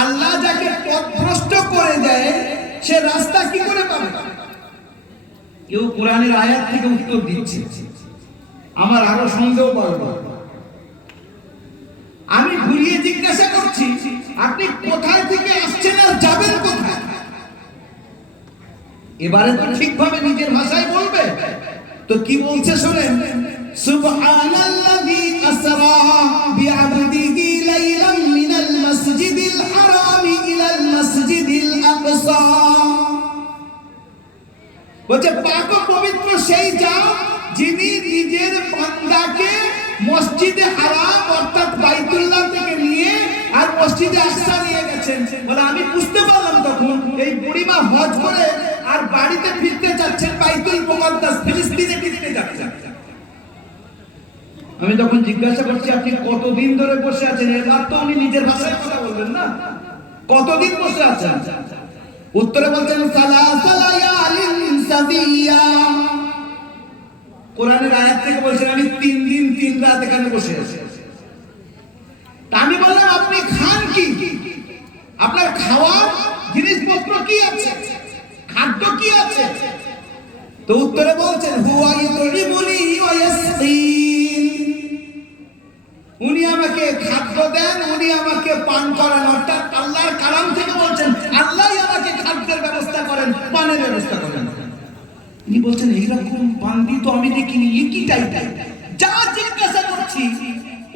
আল্লাহ যাকে পথভ্রষ্ট করে দেয় সে রাস্তা কি করে পাবে? কেউ কোরআনের আয়াত থেকে উত্তর দিচ্ছে, আমার আরো সন্দেহ করবে। আমি ঘুরিয়ে জিজ্ঞাসা করছি, আপনি কোথায় থেকে আসছেন আর যাবেন কোথায়? এবারে তো ঠিকভাবে নিজের ভাষায় বলবে। তো কি বলছে শুনেন, সুবহানাল্লাযী আসরা বিআবদিহি লাইলাম মিনাল মাসজিদিল হারামি ইলাল মাসজিদিল আকসা। বলছে পাক ও পবিত্র সেই যাও যিনি নিজের বান্দাকে মসজিদে হারাম অর্থাৎ বাইতুল্লাহ থেকে নিয়ে আর মসজিদে আকসা নিয়ে গেছেন। বলে আমি বুঝতে পারলাম তখন এই বুড়িমা হজ করে আর বাড়িতে ফিরতে যাচ্ছেন, বাইতুল মুকাদ্দাস ফিলিস্তিনে ফিরতে যাচ্ছেন। আমি তখন জিজ্ঞাসা করছি, আপনি কতদিন ধরে বসে আছেন? এবার তো উনি নিজের ভাষায় কথা বলবেন না, কতদিন বসে আছেন? উত্তরে বলছেন সালাসা লায়ালিন সাবিয়া। কোরআনের আয়াত থেকে বলছেন আমি 3 দিন 3 রাত এখানে বসে আছি। তা আমি বললাম আপনি খান কি? আপনার খাওয়ার জিনিসপত্র কি আছে, খাদ্য কি আছে? তো উত্তরে বলছেন হুয়া ইউরিমুনি ওয়া ইয়াসকিন। উনি আমাকে খাদ্য দেন, উনি আমাকে পান করান। অর্থাৎ আল্লাহর কালাম থেকে বলছেন আল্লাহই আমাকে খাদ্যের ব্যবস্থা করেন, পানের ব্যবস্থা করেন। উনি বলছেন এইরকম বান্দি তো আমি দেখিনি, কি টাইপ? যা জিজ্ঞাসা করছি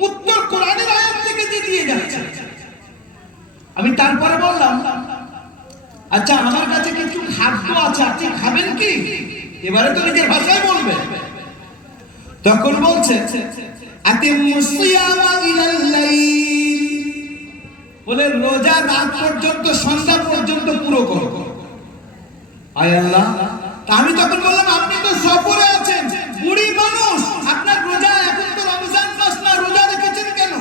উত্তর কোরআনের আয়াত থেকে দিয়ে যাচ্ছে। আমি তারপরে বললাম আচ্ছা আমার কাছে কিছু খাদ্য আছে, আপনি খাবেন কি? এবারে তো নিজের ভাষায় বলবে। তখন বলছে আতিমুস সিয়ামা ইলাল লাইল, বলে রোজা রাত পর্যন্ত, সন্ধ্যা পর্যন্ত পুরো করো। আয় আল্লাহ। আমি তখন বললাম আপনি তো সফরে আছেন, বুড়ি মানুষ, আপনার রোজা, এখন তো রমজান মাস না, রোজা রেখেছেন কেন?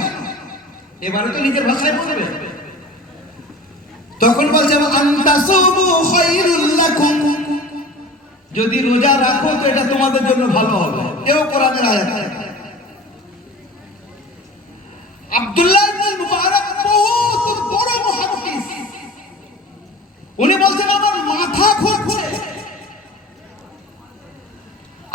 এবারে তো নিজের ভাষায় বলবে। তখন বলছে আনতাসুমু খায়রুল লাকুম, যদি রোজা রাখো তো এটা তোমাদের জন্য ভালো হবে। এও কোরআনের আয়াত। আব্দুল্লাহ ইবনে মুবারক বহুত বড় মুহাদ্দিস, উনি বলছেন আমার মাথা ঘুরছে,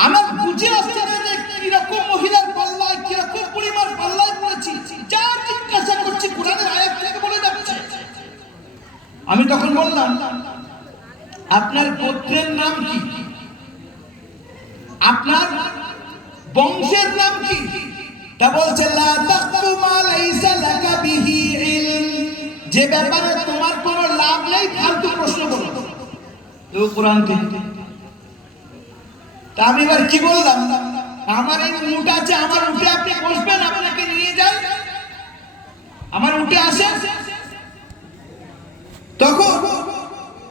আমার বুঝে আসছে না যে কিরকম মহিলার পাল্লায়, কিরকম পরিমাণ পাল্লায় পড়েছি। যা জিজ্ঞাসা করছি কোরআনের আয়াত থেকে বলে যাচ্ছে। আমি তখন বললাম আপনার গোত্রের নাম কি, আপনার বংশের নাম কি? তা বলছে লা তাকফু মা লাইসা লাকা বিহি ইলম, যে ব্যাপারে তোমার কোনো লাভ নেই ফালতু প্রশ্ন করো। তো কোরআন থেকে। তা আমি এবার কি বললাম, আমার এই উট আছে, আমার উটে আপনি বসবেন, আপনাকে নিয়ে যাই, আমার উটে আসেন। তখন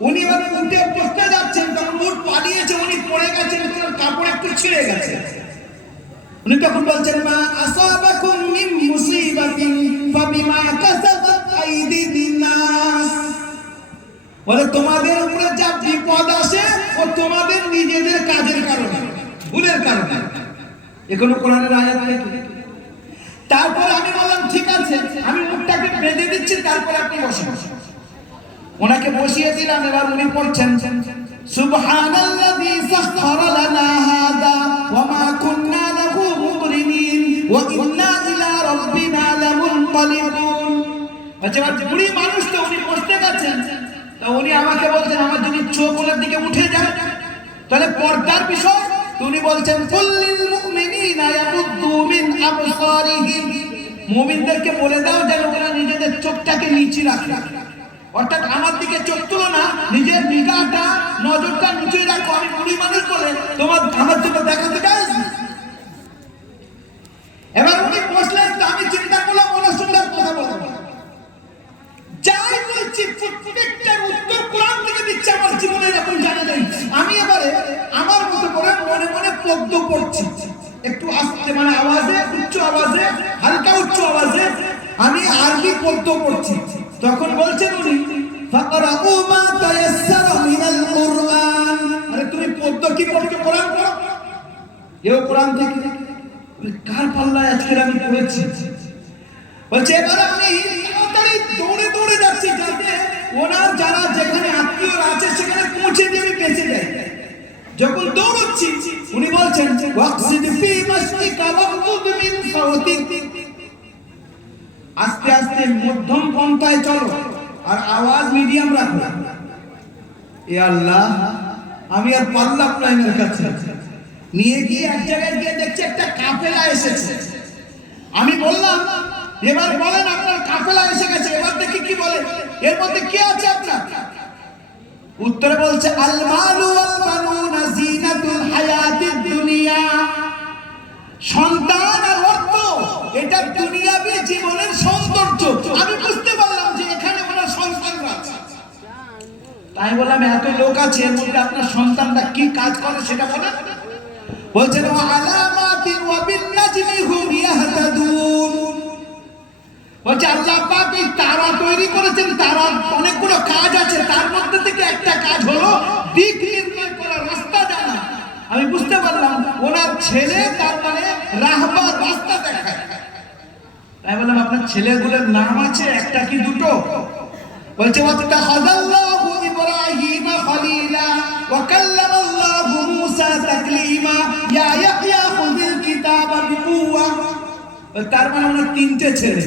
উনি এবার উঠে বসতে যাচ্ছেন, তখন উট পালিয়েছে, উনি পড়ে গেছেন, কাপড় একটু ছিঁড়ে গেছে। উনি তখন বলছেন মা আসাবাকুম মিন মুসিবাতিন ফাবিমা কাসাবাত আইদিন নাস, বলে তোমাদের উপরে যা বিপদ আসে ও তোমাদের নিজেদের কাজের কারণে, ভুলের কারণে। এখনো কোরআনের আয়াত থেকে। তারপর আমি বললাম ঠিক আছে, আমি উটটাকে বেঁধে দিচ্ছি, তারপর আপনি বসেন। ওনাকে বসিয়ে দিলাম। এবার উনি পড়ছেন সুবহানাল্লাযী সাখখারা লানা হাযা ওয়া মা কুন্না লাহু মুকরিনিন ওয়া ইন্না ইলা রাব্বিনা লামুনকালিবুন। আচ্ছা বুড়ি মানুষ তো, উনি বসতে গেছেন। তা উনি আমাকে বলছেন আমার যদি চোখ ওনার দিকে উঠে যায় তাহলে পর্দার বিষয়। তো উনি বলছেন কুল্লিল মুমিনিনা ইয়াগুদ্দু মিন আবসারিহিম, মুমিনদেরকে বলে দাও যেন ওরা নিজেদের চোখটাকে নিচে রাখে। অর্থাৎ আমার দিকে চোখ তুলো না, নিজের নিগাহটা, নজরটা নিচে রাখো। আমি বুড়ি মানুষ বলে তোমার আমার চোখে দেখাতে চাই। এবার উনি বসলেন, তো আমি চিন্তা করলাম ওনার সঙ্গে কথা বলবো। যাই বলছি প্রত্যেকটার উত্তর কোরআন থেকে দিচ্ছে, আমার জীবনে এরকম জানা নেই। আমি এবারে আমার মতো করে মনে মনে পদ্য পড়ছি, একটু আস্তে, মানে আওয়াজে, উচ্চ আওয়াজে, হালকা উচ্চ আওয়াজে আমি আরবি পদ্য পড়ছি। তখন বলছেন উনি ফাকরাউ মা তায়াসসারা মিনাল কুরআন, আরে তুমি পদ্য কি পড়ছো? কোরআন পড়ো। এও কোরআন থেকে। কার পাল্লায় আজকে আমি পড়েছি? বলছে এবার আমি তাড়াতাড়ি দৌড়ে দৌড়ে যাচ্ছি যাতে ওনার যারা যেখানে আত্মীয়রা আছে সেখানে পৌঁছে দিয়ে আমি বেঁচে যাই। যখন দৌড়চ্ছি উনি বলছেন ওয়াকসিদ ফি মাসলিকা ওয়াগদুদ মিন সাওতিক, আস্তে আস্তে মধ্যম পন্থায় চলো আর আওয়াজ মিডিয়াম রাখো। এ আল্লাহ, আমি আর পারলাম না এর কাছে। নিয়ে গিয়ে এক জায়গায় গিয়ে দেখছি একটা কাফেলা এসেছে। আমি বললাম এবার বলেন আপনার কাফেলা এসে গেছে, এবার দেখি কি বলে, এর মধ্যে কে আছে আপনার? উত্তরে বলছে আল মালু ওয়াল বানুনা জিনাতুল হায়াতিদ দুনিয়া, সন্তান আর অর্থ এটা দুনিয়াবী জীবনের সৌন্দর্য। আমি বুঝতে পারলাম যে এখানে ওনার সন্তানরা আছে। তাই বললাম এত লোক আছে এর মধ্যে আপনার সন্তানরা কি কাজ করে সেটা বলেন। বলছেন ওয়া আলামাতিন ওয়া বিন নাজমি হুম ইয়াহতাদুন, বলছে আল্লাহ পাক এই তারা তৈরি করেছেন, তারার অনেকগুলো কাজ আছে, তার মধ্যে থেকে একটা কাজ হলো দিক নির্ণয় করা, রাস্তা জানা। আমি বুঝতে পারলাম ওনার ছেলে তার মানে রাহবার, রাস্তা দেখায়। তাই বললাম আপনার ছেলেগুলোর নাম আছে একটা কি দুটো? বলছে ওয়াত্তাখাযাল্লাহু ইব্রাহিমা খলিলা ওয়া কাল্লামাল্লাহু মূসা তাকলিমা ইয়া ইয়াহইয়া খুযিল কিতাবা বিকুওয়া। তার মানে ওনার তিনটে ছেলে,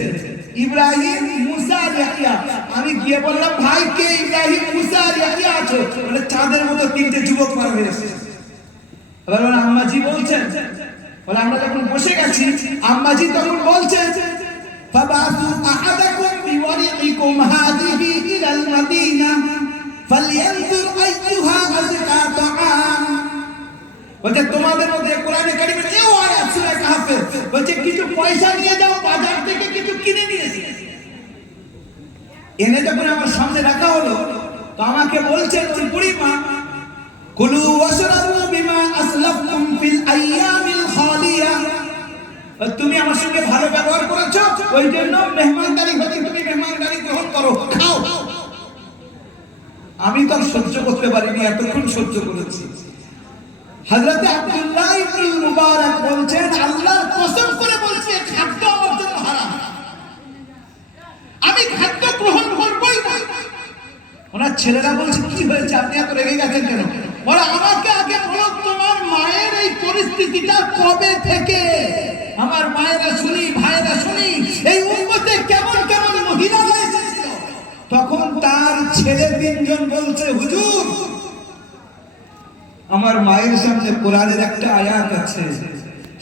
ইব্রাহিম, মুসা, ইয়াহইয়া। আমি গিয়ে বললাম ভাই কে ইব্রাহিম, মুসা, ইয়াহইয়া আছো? বলে চাঁদের মতো তিনটে যুবক পার হয়ে এসেছে। এবার বলে আম্মাজি বলছেন, বলে আমরা যখন বসে গেছি আম্মাজি তখন বলছেন ফাবাসু আহাদাকুম বিওয়ারিকুম হাযিহি ইলাল মাদিনা ফালইয়ানজুর আইয়ুহা আযকা তাআম। বলছে তোমাদের মধ্যে কোরআনে কারীমের এই আয়াত সূরা কাহফে বলছে কিছু পয়সা নিয়ে যাও, বাজার থেকে কিছু কিনে নিয়ে এসো। এনে যখন আমার সামনে রাখা হলো তো আমাকে বলছেন ওই বুড়িমা কুলু ওয়াশরাবু বিমা আসলাফতুম ফিল আইয়ামিল খালিয়া, তুমি আমার সঙ্গে ভালো ব্যবহার করেছো ওই জন্য মেহমানদারি হচ্ছে, তুমি মেহমানদারি গ্রহণ করো, খাও। আমি তো সহ্য করতে পারিনি, এতক্ষণ সহ্য করেছি। হযরত আব্দুল্লাহ ইবনে মুবারক বলছেন আল্লাহর কসম করে বলছি খাদ্য আমার জন্য হারাম, আমি খাদ্য গ্রহণ করবই না। ওনার ছেলেরা বলছে কি হয়েছে, আপনি এত রেগে গেছেন কেন? বলে আমাকে আগে বলো তোমার মায়ের এই পরিস্থিতিটা কবে থেকে? আমার মায়েরা শুনি, ভাইরা শুনি এই উম্মতে কেমন কেমন মহিলারা এসেছিল। তখন তার ছেলে তিনজন বলছে হুজুর আমার মায়ের সামনে কোরআনের একটা আয়াত আছে,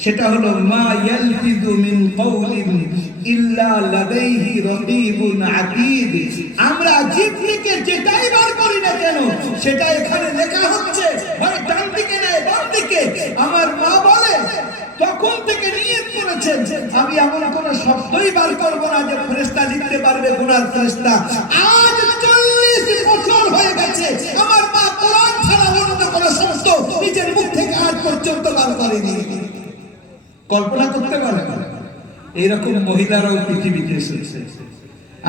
সেটা হলো মা ইয়ালফিযু মিন কাওলিন ইল্লা লাদাইহি রাকীবুন আতীদ। আমরা জিহ্বা থেকে যেটাই বার করি না কেন সেটা এখানে লেখা হচ্ছে, হয় ডান দিকে না বাম দিকে। আমার মা বলে তখন থেকে নিয়ত করেছেন আমি এমন কোন শব্দই বার করব না যে ফেরেশতা লিখতে পারবে গুনার ফেরেশতা। আজ 40 বছর হয়ে গেছে আমার মা কোরআন ছাড়া অন্য কোন শব্দ নিজের মুখ থেকে আজ পর্যন্ত বার করেনি। কল্পনা করতে পারে না এইরকম মহিলারাও পৃথিবীতে এসেছে।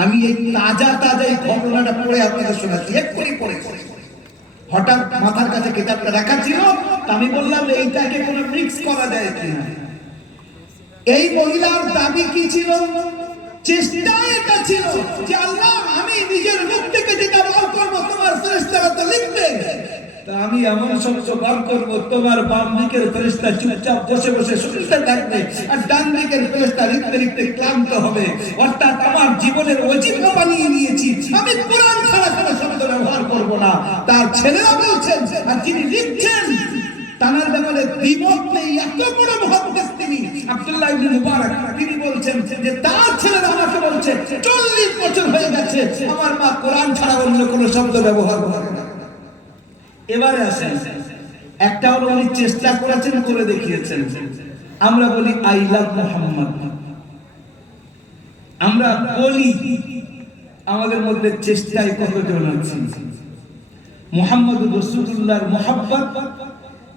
আমি এই তাজা এই ঘটনাটা পড়ে আপনাদের শোনাচ্ছি, এক্ষুনি পড়ে। হঠাৎ মাথার কাছে কিতাবটা রাখা ছিল, আমি বললাম এইটাকে কোনো মিক্স করা যায় কিনা। এই মহিলার দাবি কি ছিল? চেষ্টা এটা ছিল যে আল্লাহ আমি নিজের মুখ থেকে যেটা বার করবো তোমার ফেরেশতারা তো লিখবে, তা আমি এমন শব্দ বার করবো তোমার বাম দিকের ফেরেশতা চুপচাপ বসে বসে শুনতে থাকবে আর ডান দিকের ফেরেশতা লিখতে লিখতে ক্লান্ত হবে। অর্থাৎ আমার জীবনের ওজিফা বানিয়ে নিয়েছি আমি কোরআন ছাড়া কোনো শব্দ ব্যবহার করবো না। তার ছেলেরা বলছেন আর যিনি লিখছেন তার ব্যাপারে দ্বিমত নেই, এত বড় মুহাদ্দিস তিনি আব্দুল্লাহ ইবনে মুবারক, তিনি বলছেন যে তার ছেলেরা আমাকে বলছে 40 বছর হয়ে গেছে আমার মা কোরআন ছাড়া অন্য কোনো শব্দ ব্যবহার করে না। এবারে আসেন, একটা হলো উনি চেষ্টা করেছেন, করে দেখিয়েছেন। আমরা বলি আই লাভ মুহাম্মদ, আমরা বলি আমাদের মধ্যে চেষ্টায় কতজন আছে? মুহাম্মদ রাসূলুল্লাহর মুহাব্বত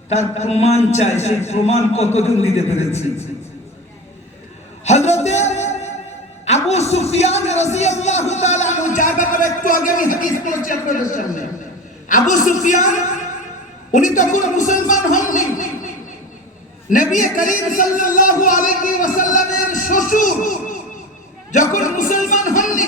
তার প্রমাণ চাই, সেই প্রমাণ কতজন দিতে পেরেছে? হযরত আবু সুফিয়ান রাদিয়াল্লাহু তাআলা আনহু, যার ব্যাপারে একটু আগে আমি হাদিস পড়েছি আপনাদের সামনে। আবু সুফিয়ান উনি তখন মুসলমান হননি। নবী করিম সাল্লাল্লাহু আলাইহি ওয়াসাল্লামের শ্বশুর যখন মুসলমান হননি,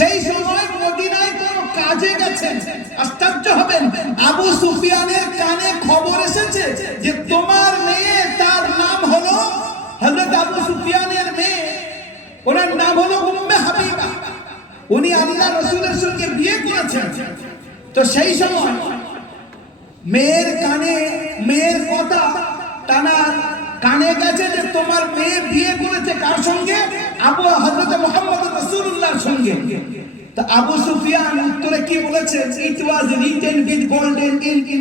সেই সময় মদিনায় কোন কাজে গেছেন, আশ্চর্য হবেন, আবু সুফিয়ানের কানে খবর এসেছে যে তোমার মেয়ে, তার নাম হলো হযরত আবু সুফিয়ানের মেয়ে, ওনার নাম হলো উম্মে হাবিবা, উনি আল্লাহ রাসূলের সঙ্গে বিয়ে করেছেন। তো সেই সময় মেয়ের কানে, মেয়ের কথা টানা কানে গেছে যে তোমার মেয়ে বিয়ে করেছে কার সঙ্গে? আবু হযরত মুহাম্মদ রাসূলুল্লাহর সঙ্গে। তো আবু সুফিয়ান উত্তরে কি বলেছে? It was written with golden ink in